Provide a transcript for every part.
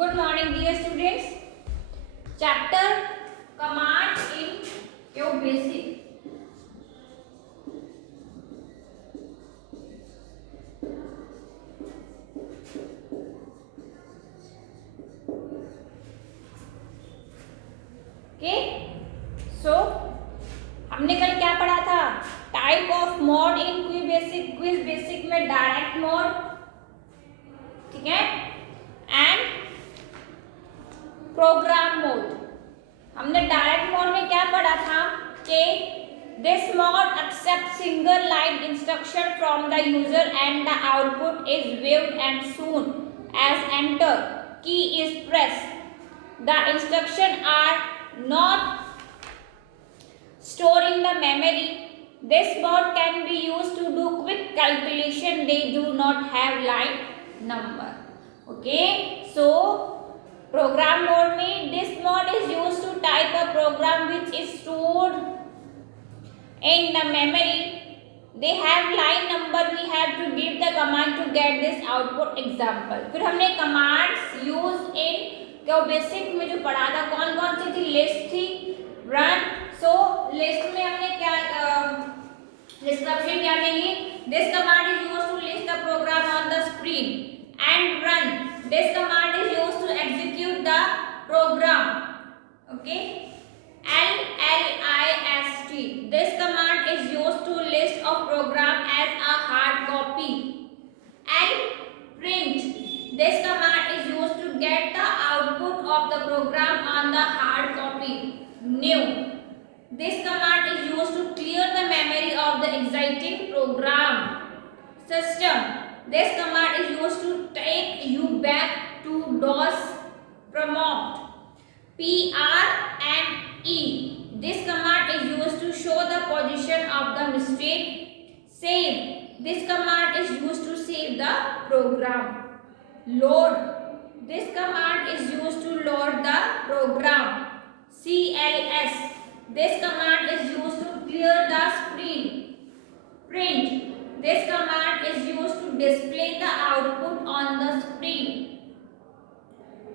Good morning, dear students. Chapter Command in your basic. Okay. So हमने कल क्या पढ़ा था? Type of mode in QBasic में डायरेक्ट मोड, ठीक है, एंड प्रोग्राम मोड. हमने डायरेक्ट मोड में क्या पढ़ा था कि this mode accept single line instruction from the user and the output is waved and soon as enter key is press the instruction are not stored in the memory. This mode can be used to do quick calculation. They do not have line number. Okay, so program mode में this mode is used to type a program which is stored in the memory. They have line number. We have to give the command to get this output. Example. फिर हमने commands use in क्या basic में जो पढ़ा था कौन कौन सी थी? लिस्ट थी, run. So लिस्ट में हमने क्या डिस्क्रिप्शन क्या देंगे? This command is used to list the program on the screen and run. This command is used to execute the program. Okay. LLIST. This command is used to list of program as a hard copy. Print. This command is used to get the output of the program on the hard copy. New. This command is used to clear the memory of the existing program. System. This command is used to take you back to DOS prompt. PRME. This command is used to show the position of the mistake. Save. This command is used to save the program. Load. This command is used to load the program. CLS. This command is used to clear the screen. Print. This command is used to display the output on the screen.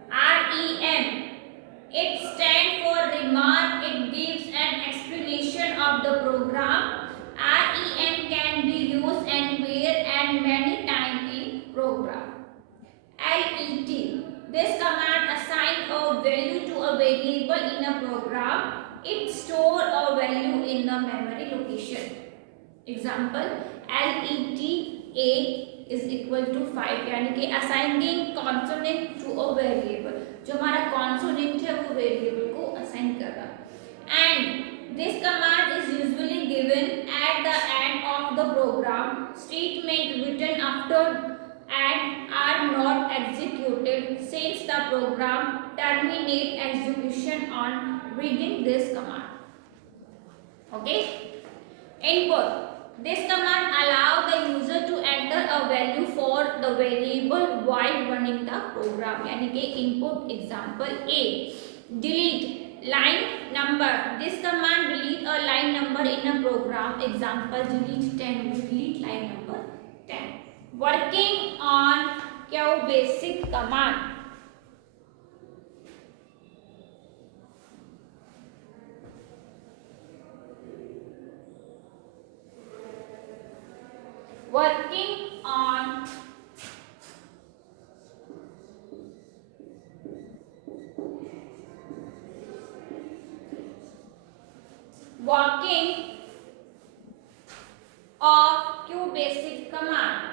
REM. It stands for remark. It gives an explanation of the program. REM can be used anywhere and many times in program. LET. This command assigns a value to a variable in a program. It store a value in the memory location. Example, let a is equal to 5 यानी कि assigning consonant to a variable. जो हमारा consonant है वो variable को assign कर रहा. And this command is usually given at the end of the program. Statement written after and are not executed since the program terminate execution on reading this command. Okay. Input. This command allows the user to enter a value for the variable while running the program. यानी कि input. Example A. Delete line number. This command delete a line number in a program. Example delete 10. Delete line number 10. Working on क्या basic command. Working on working of QBasic command.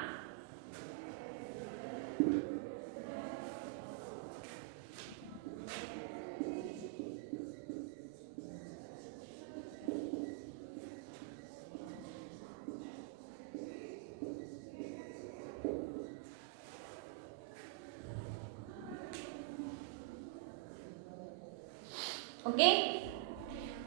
Okay,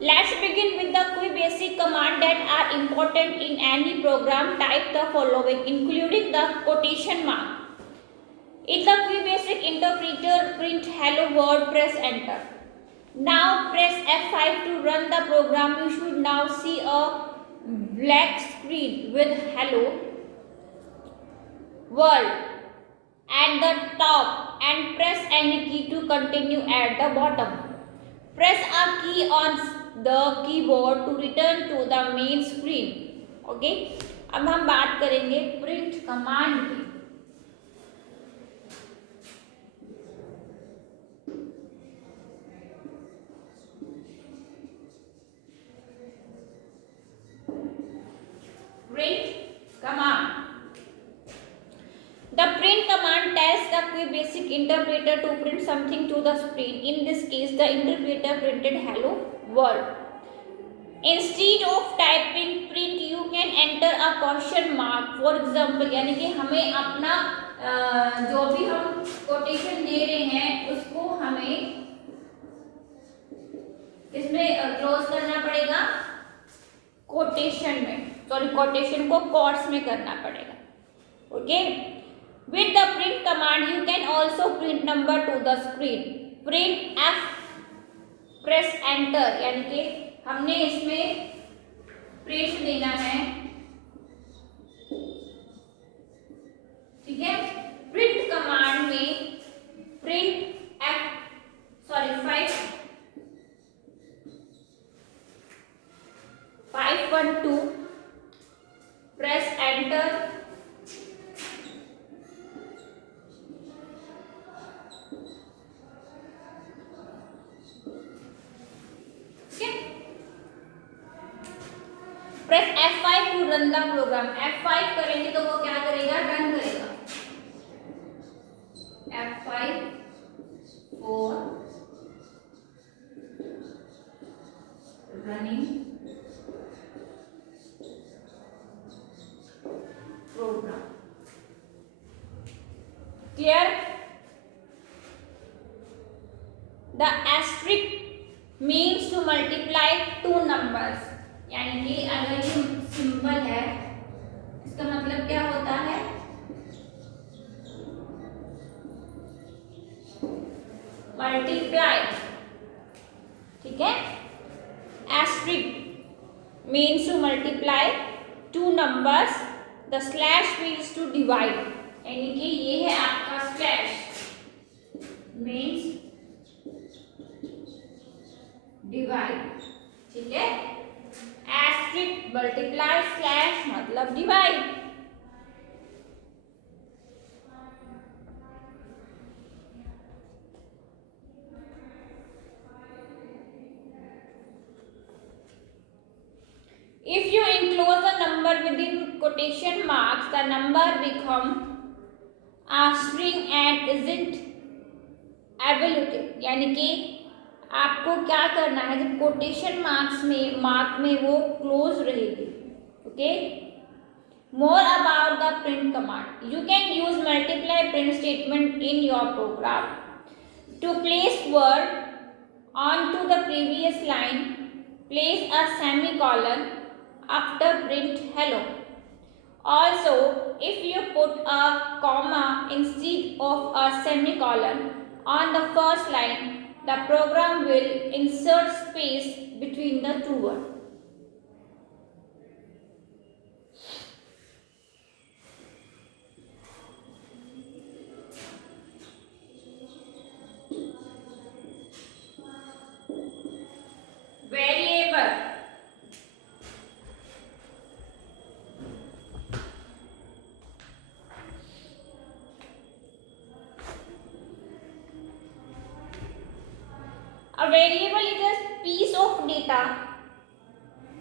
let's begin with the QBasic command that are important in any program. Type the following including the quotation mark. In the QBasic interpreter, print hello world, press enter. Now press F5 to run the program. You should now see a black screen with hello world. at the top and press any key to continue at the bottom. Press a key on the keyboard to return to the main screen. Okay, अब हम बात करेंगे print command की. Print command. The print command tells the basic interpreter to print something to the screen. In this case, the interpreter printed hello world. Instead of typing print, you can enter a question mark. For example, यानी कि हमें अपना जो भी हम quotation दे रहे हैं उसको हमें इसमें क्लोज करना पड़ेगा, कोटेशन में, सॉरी कोटेशन को कोट्स में करना पड़ेगा. Okay. With the print command, you can also print number to the screen. Print F, press enter. यानी कि हमने इसमें प्रिंट देना है, ठीक है. प्रिंट कमांड में print F, sorry 512, press enter. Press F5 to run the program. F5 करेंगे तो वो क्या करेगा, रन करेगा. F5 for running program. Clear. The asterisk means to multiply two numbers. यानी कि अगर ये सिंबल है इसका मतलब क्या होता है, मल्टीप्लाई. ठीक है. Asterisk means to multiply two numbers. The slash means to divide. यानी कि ये है आपका स्लैश मीन्स डिवाइड. ठीक है. एस्टेरिस्क मल्टीप्लाई, स्लैश मतलब divide. If you enclose a number within quotation marks, the number become a string and isn't evaluated. यानी कि आपको क्या करना है, जब कोटेशन मार्क में वो क्लोज रहेगी. Okay. More about the print command. You can use multiply print statement in your program to place word on to the previous line. Place a semicolon after print hello. Also, if you put a comma instead of a semicolon on the first line, the program will insert space between the two words. Variable. A variable is a piece of data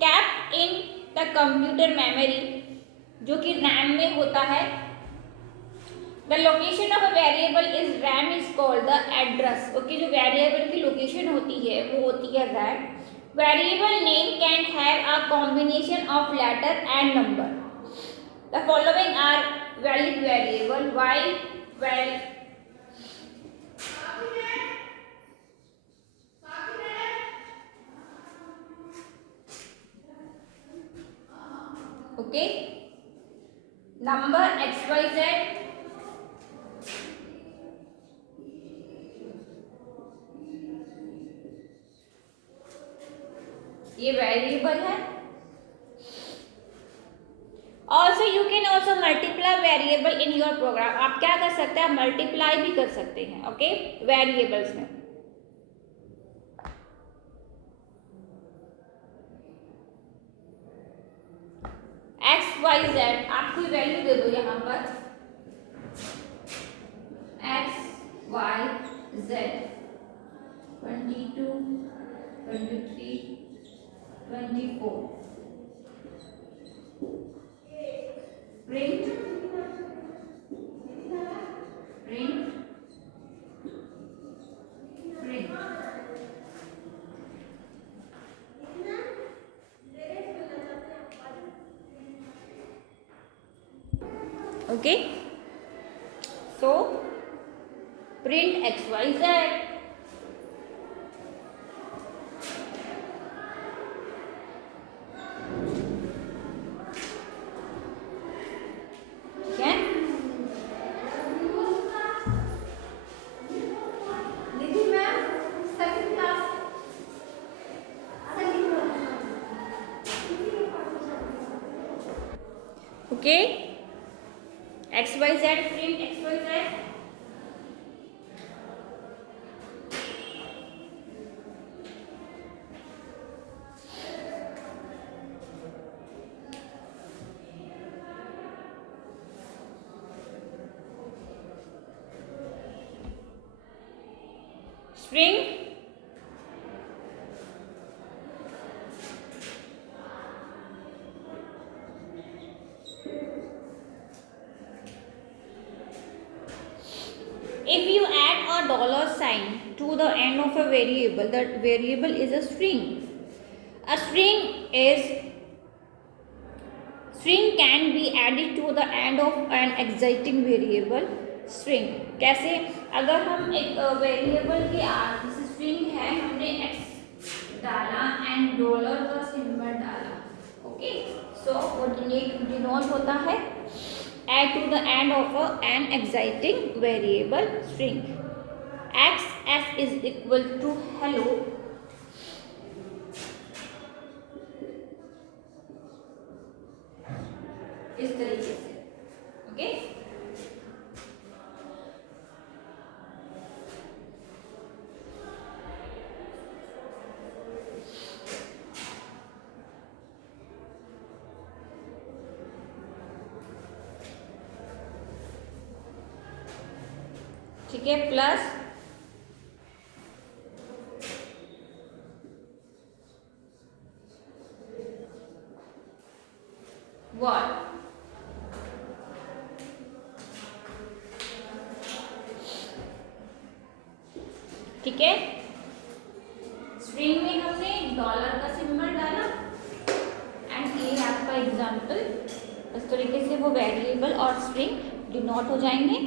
kept in the computer memory, जो कि RAM में होता है. The location of a variable is RAM is called the address. Okay, जो variable की location होती है वो होती है RAM. Variable name can have a combination of letter and number. The following are valid variable. While okay, number XYZ, ये variable है. Also you can also multiply variable in your program. आप क्या कर सकते हैं, मल्टीप्लाई भी कर सकते हैं. ओके, वेरिएबल्स में. एक्स वाई जेड आप कोई वैल्यू दे दो यहाँ पर, x Y Z 22, 23, 24. Print, print, print. Okay. So print x y z. Okay, x y z, print x y z. String, if you add a dollar sign to the end of a variable, that variable is a string. A string can be added to the end of an existing variable. string कैसे, अगर हम एक variable के जैसे string है, हमने x डाला and dollar का सिंबल डाला. ओके, सो वो डिनोट होता है add to the end of an existing variable string. x s is equal to hello. इस तरीके से. ओके, ठीक है. प्लस what, ठीक है. स्ट्रिंग में हमने डॉलर का सिंबल डाला एंड ये आपका एग्जाम्पल. इस तरीके से वो वेरिएबल और स्ट्रिंग डिनोट हो जाएंगे.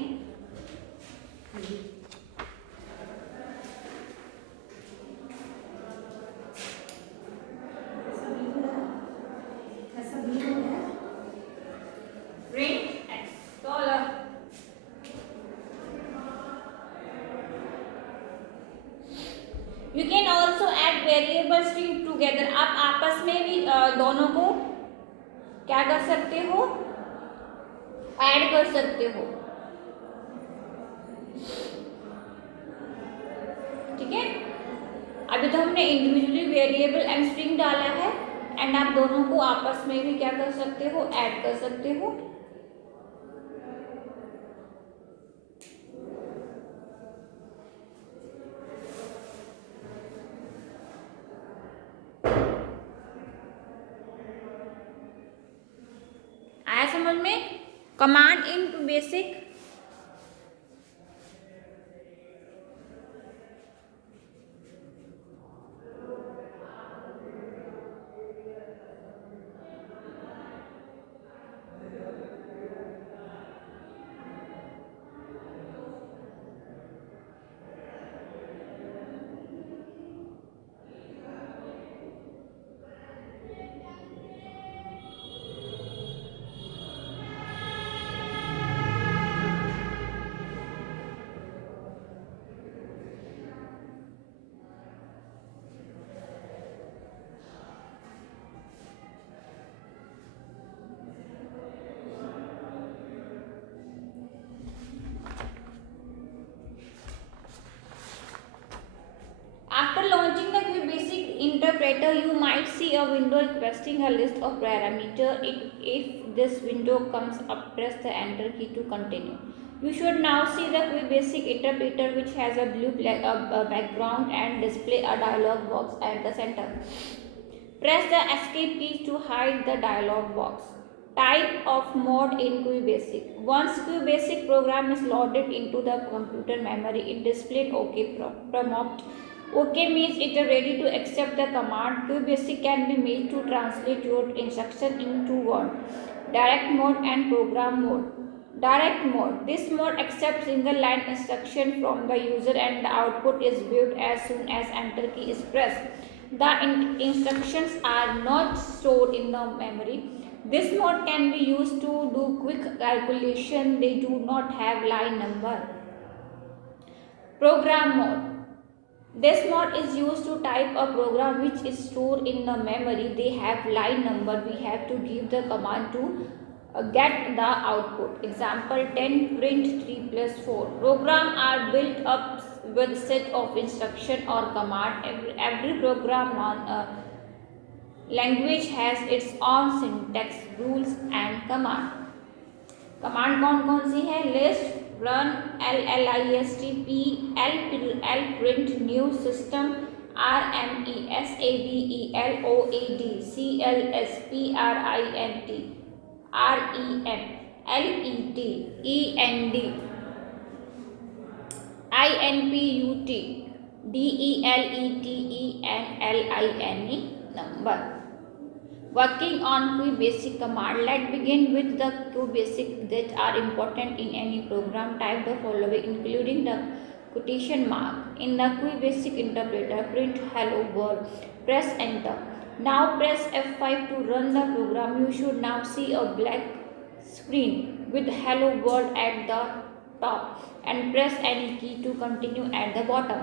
print x dollar. You can also add variable string together. आप आपस में भी दोनों को क्या कर सकते हो, ऐड कर सकते हो. ठीक है, अभी तो हमने इंडिविजुअली वेरिएबल एंड स्ट्रिंग डाला है एंड आप दोनों को आपस में भी क्या कर सकते हो, ऐड कर सकते हो. आया समझ में? Command in basic. interpreter, you might see a window requesting a list of parameters. If this window comes up, press the enter key to continue. You should now see the QBasic interpreter, which has a blue background and display a dialog box at the center. Press the escape key to hide the dialog box. Type of mode in QBasic. Once QBasic program is loaded into the computer memory, it displayed OK prompt. OK means it is ready to accept the command. QBasic can be made to translate your instruction into word. Direct mode and program mode. Direct mode. This mode accepts single line instruction from the user and the output is viewed as soon as enter key is pressed. The instructions are not stored in the memory. This mode can be used to do quick calculation. They do not have line number. Program mode. This mode is used to type a program which is stored in the memory. They have line number. We have to give the command to get the output. Example 10 print 3 plus 4. Program are built up with set of instruction or command. Every program on language has its own syntax, rules and command. Command कौन कौन सी है? List, run, LLIST, L print, new, system, RMES, ABEL, OAD, CLS, PRINT, REM, LET, END, INPUT, DELETE and LINE number. Working on QBasic command. Let's begin with the QBasic that are important in any program. Type the following including the quotation mark. In the QBasic interpreter, print hello world. Press enter. Now press F5 to run the program. You should now see a black screen with hello world at the top and press any key to continue at the bottom.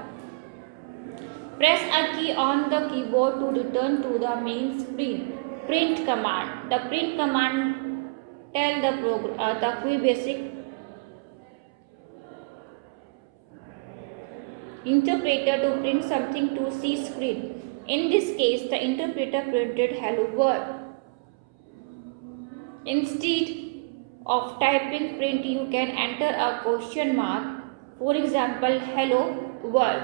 Press a key on the keyboard to return to the main screen. Print command. The print command tell the QBasic interpreter to print something to see screen. In this case, the interpreter printed hello world. Instead of typing print, you can enter a question mark. For example, hello world.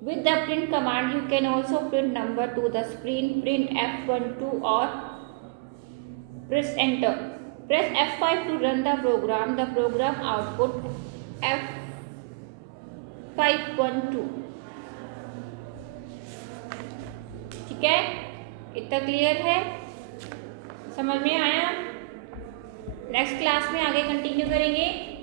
With the print command, you can also print number to the screen. Print F12 or press enter. Press F5 to run the program. The program output F512. ठीक है, इतना clear है? समझ में आया? Next class में आगे continue करेंगे.